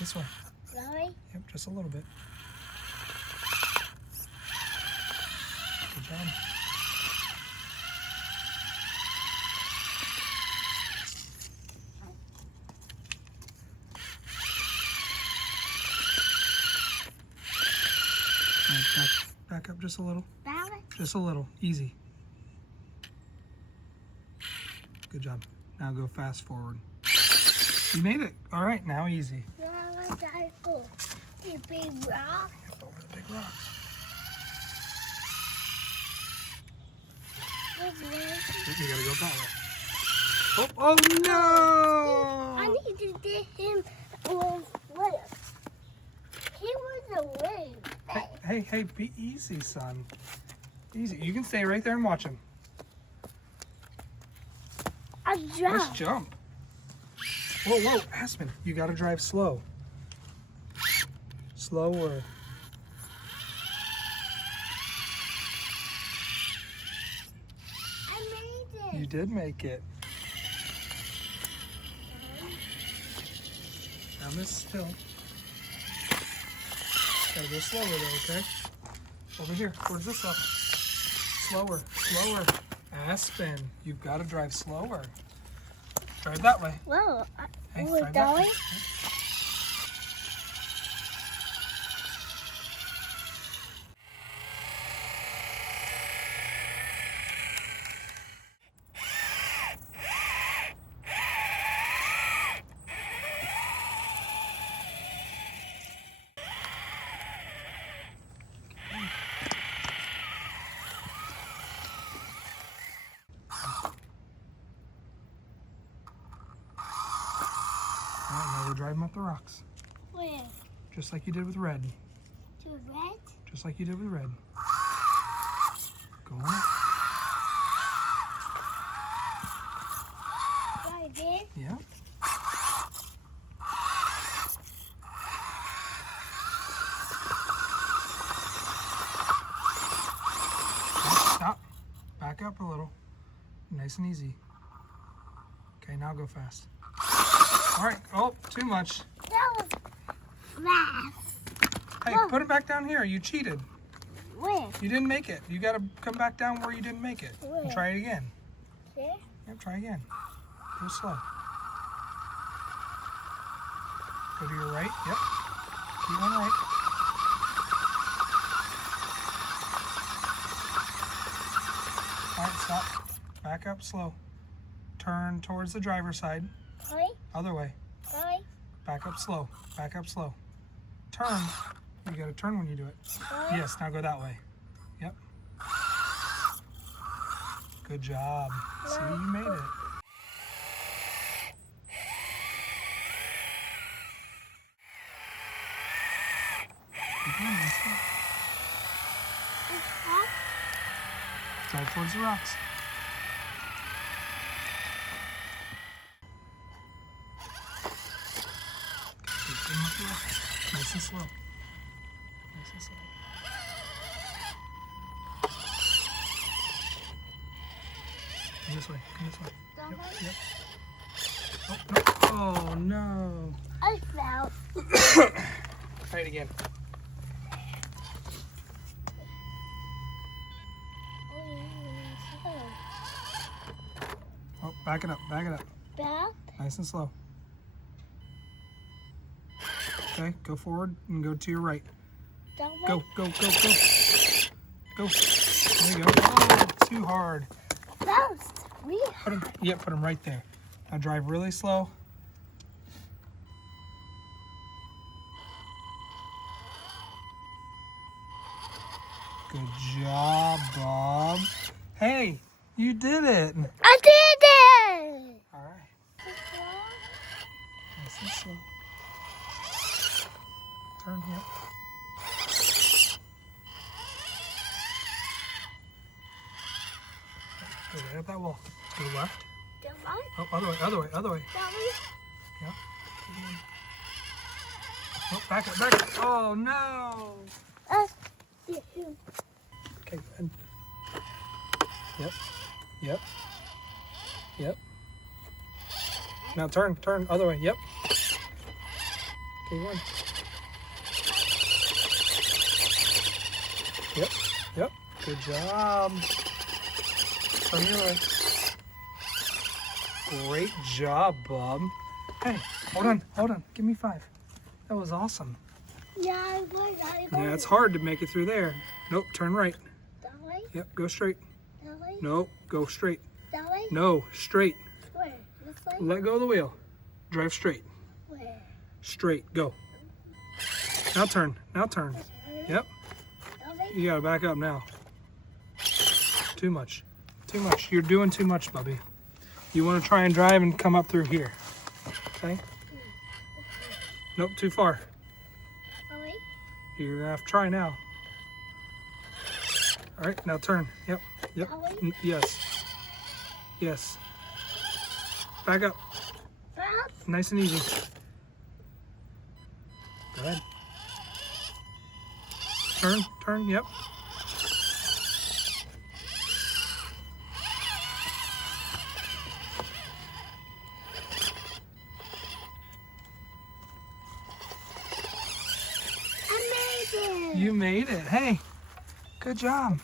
This way. Really? Yep, just a little bit. Good job. All right, back up just a little. Balance. Just a little. Easy. Good job. Now go fast forward. You made it. All right, now easy. Now I gotta go. The big rock. Yep, over the big rocks. You gotta go that way. Oh no! I need to get him with us. He was away. Hey, be easy, son. Easy. You can stay right there and watch him. I Nice jump. jump. Whoa, Aspen, you gotta drive slow. Slower. I made it. You did make it. Now this hill. Gotta go slower though, okay? Over here, towards this up. Slower. Aspen, you've gotta drive slower. Drive that way. Whoa, Hey, we're drive that way. going? All right, now we're driving up the rocks. Where? Just like you did with red. To red? Just like you did with red. Go on. Right there? Yeah. Stop. Back up a little. Nice and easy. Okay, now go fast. All right. Oh, too much. That was fast. Hey, Whoa. put it back down here. You cheated. Where? You didn't make it. You got to come back down where you didn't make it. And Where? try it again. There? Yep, try again. Go slow. Go to your right. Yep. Keep on right. All right, stop. Back up slow. Turn towards the driver's side. Right? Other way. Right? Back up slow. Back up slow. Turn. You gotta turn when you do it. Right? Yes, now go that way. Yep. Good job. See, you made it. Keep going, nice job. Drive towards the rocks. Keep going up the rocks. Nice and slow. Nice and slow. Come this way. Come this way. That way? Yep. Oh, no. Oh, no. I fell. Try it again. Oh, back it up. Back it up. Back? Nice and slow. Okay, go forward and go to your right. That way? Go, go, go, go. Go. There you go. Oh, too hard. That was weird. Put him, yeah, put him right there. Now drive really slow. Good job, Bob. Hey, you did it. I did it! All right. Nice and slow. Turn here. Go right up that wall. To the left. The right? Oh, other way, other way, other way. That way? Yep. Oh, back up, back up. Oh, no. Okay, good. Yep. Yep. Yep. Now turn, other way. Yep. K1. Yep, yep. Good job. Turn your way. Great job, Bob. Hey, hold on. Give me 5. That was awesome. Yeah, Yeah, it's hard to make it through there. Nope, turn right. That way? Yep, go straight. That way? No, go straight. That way? No, straight. Where? This way? Let go of the wheel. Drive straight. Where? Straight, go. Now turn, Yep, That way? you gotta back up now. Too much. You're doing too much, Bubby. You wanna try and drive and come up through here. Okay? Nope, too far. That way? You're gonna have to try now. All right, now turn. Yep. That way? Yes. Back up. First? Nice and easy. Go ahead. Turn, yep. Amazing! You made it. Hey, good job.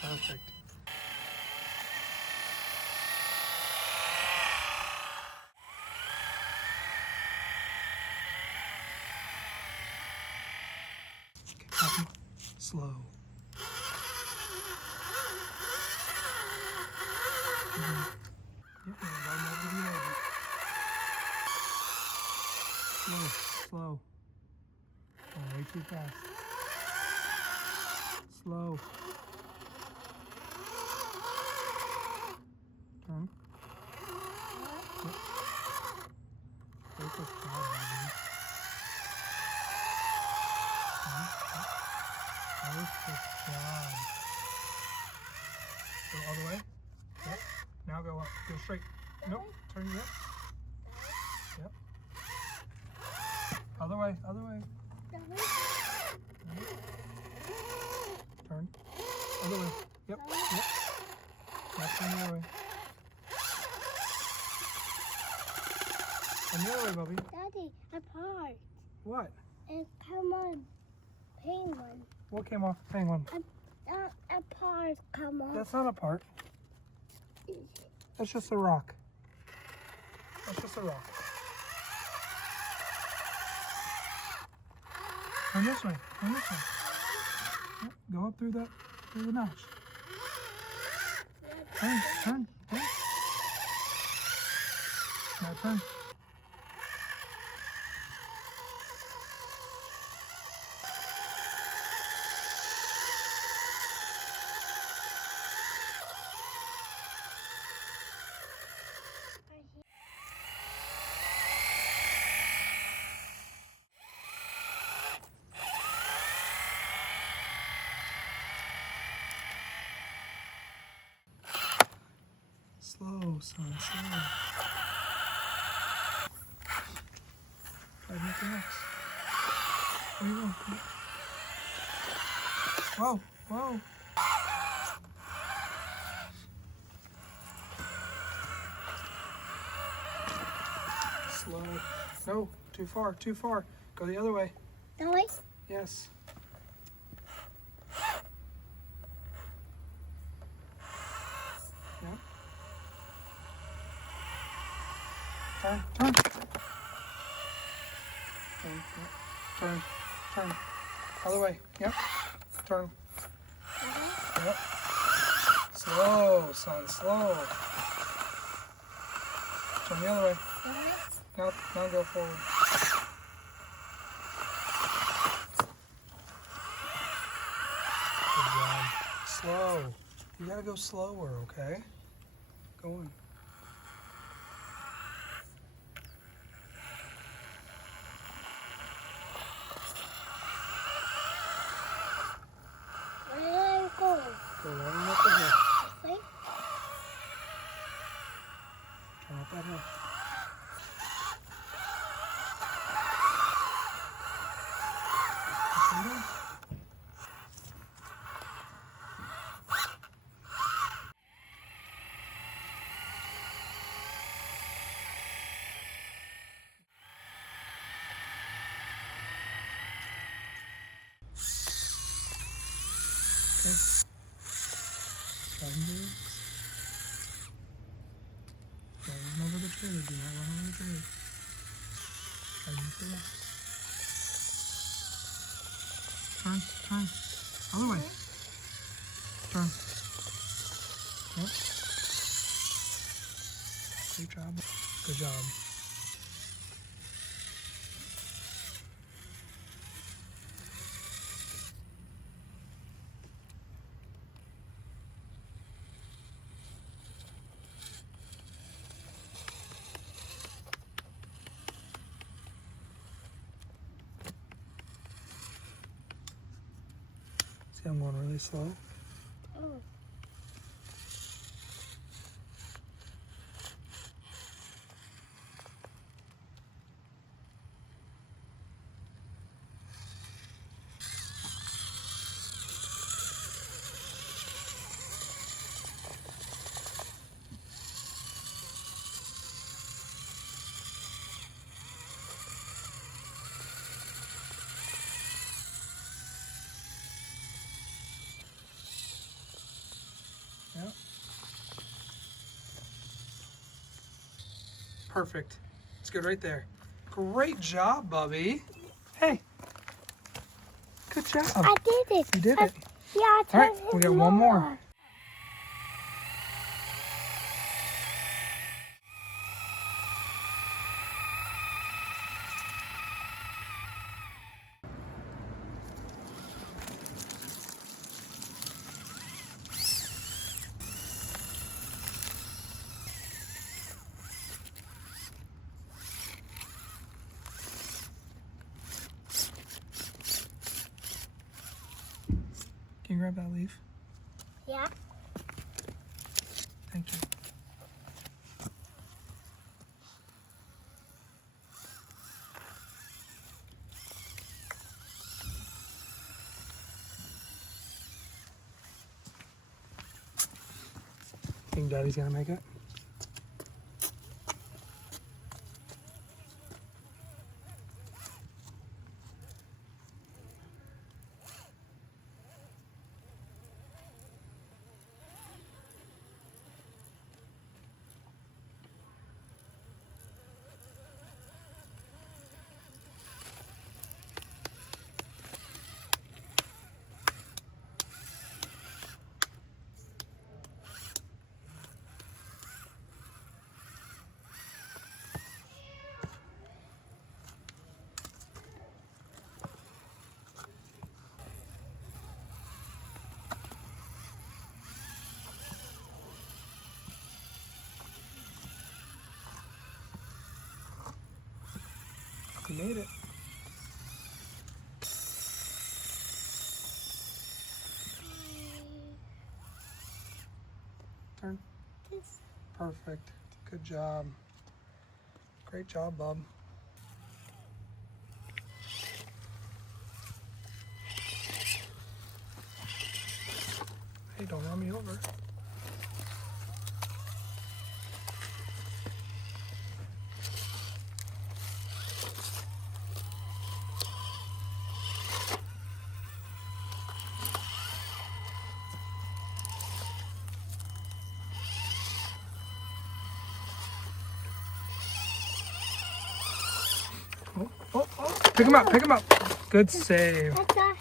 Perfect. Okay, Puppy, slow. Yep, right over the edge. Slow. Oh, way too fast. Slow. Turn. Yep. Focus, baby. Perfect job. Go all the way. Yep. Now go up. Go straight. Nope. Turn. Yep. Other way. That way? Turn. Other way. Yep. Now turn the other way. Turn the other way, Bubby. Daddy, apart. What? And come on, penguin. What came off the penguin? Apart, come on. That's not a part. That's just a rock. Turn this way. Yep, go up through the notch. Turn. Now turn. Slow, son, slow. Try nothing else. Where you going? Whoa. Slow. No, too far. Go the other way. That way? Yes. Yep. Turn. Turn. Other way. Yep. Turn. Yep. Slow, son, slow. Turn the other way. Now go forward. Good job. Slow. You gotta go slower, okay? Go on. Where do I go? Go right on up the hill. This way? Turn up that hill. Okay. Driving good. Don't run over the trailer. Do not run over the trailer. Driving good. Turn, turn. Other way. Turn. Yep. Great job. Good job. See, I'm going really slow. Oh. Yep. Perfect. It's good right there. Great job, Bubby. Hey. Good job. I did it. You did it. Yeah, I All right, turned we it got one more. Can you grab that leaf? Yeah. Thank you. Think Daddy's gonna make it? You made it. Turn. This. Perfect. Good job. Great job, Bub. Hey, don't run me over. Oh. Pick him up, pick him up. Good save. I thought,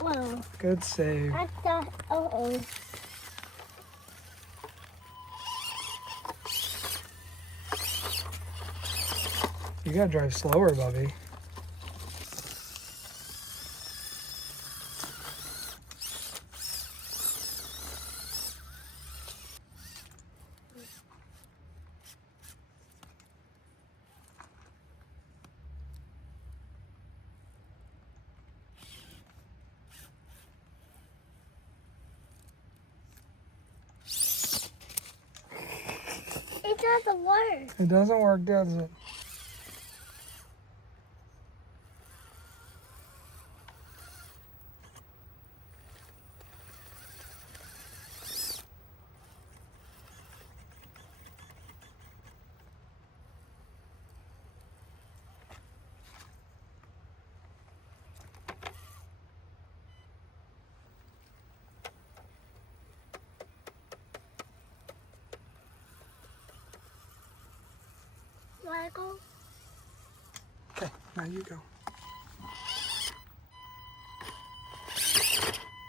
whoa. Good save. I thought, uh-oh. You gotta drive slower, Bubby. It doesn't work. It doesn't work, does it? Now you go.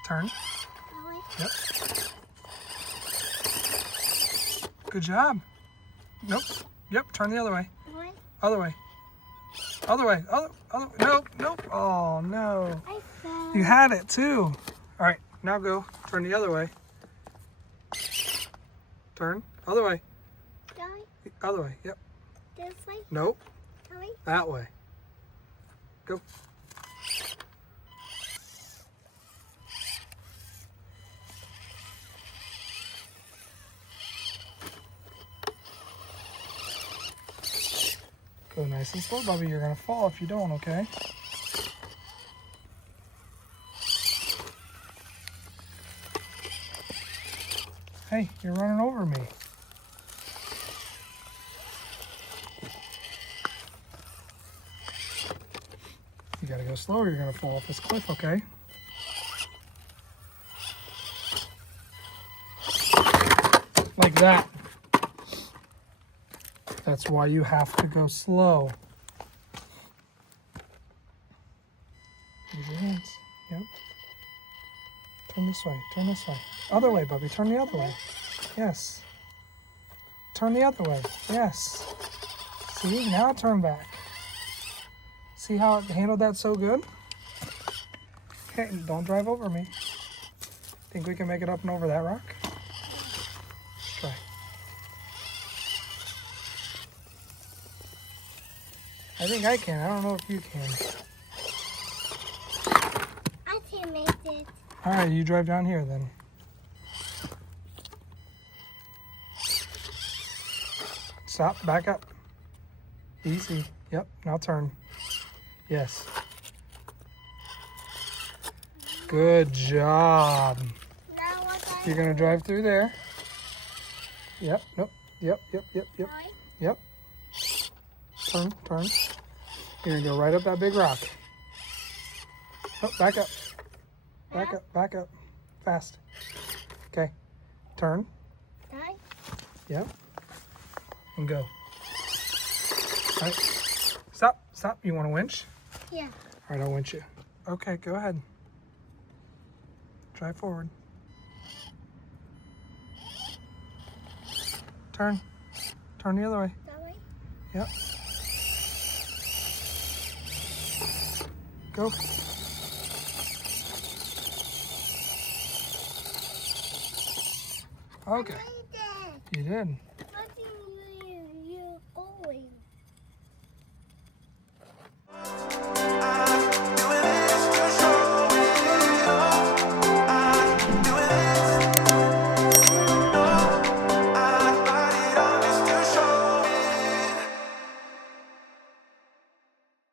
Turn. Yep. Good job. Nope. Yep, turn the other way. Other way. Other way. Other. Nope. Nope. Oh, no. I fell. You had it too. All right, now go. Turn the other way. Turn. Other way. Going Other way. Yep. this way. Nope. Going. That way. Go. Go nice and slow, Bubby. You're going to fall if you don't, okay? Hey, you're running over me. You got to go slower. You're going to fall off this cliff, okay? Like that. That's why you have to go slow. Use your hands. Yep. Turn this way. Turn this way. Other way, Bubby. Turn the other way. Yes. Turn the other way. Yes. See? Now turn back. See how it handled that so good? Okay, don't drive over me. Think we can make it up and over that rock? Let's try. I think I can. I don't know if you can. I can make it. All right, you drive down here then. Stop, back up. Easy. Yep, now turn. Yes. Good job. Now what I You're gonna drive through there. Yep, nope. Yep. Going. Yep. Turn. You're gonna go right up that big rock. Oh, back up. Back up. Fast. Okay. Turn. Going. Yep. And go. All right. Stop. You want to winch? Yeah. All right, I'll winch you. Okay, go ahead. Drive forward. Turn. Turn the other way. That way. Yep. Go. Okay. I made it. You did.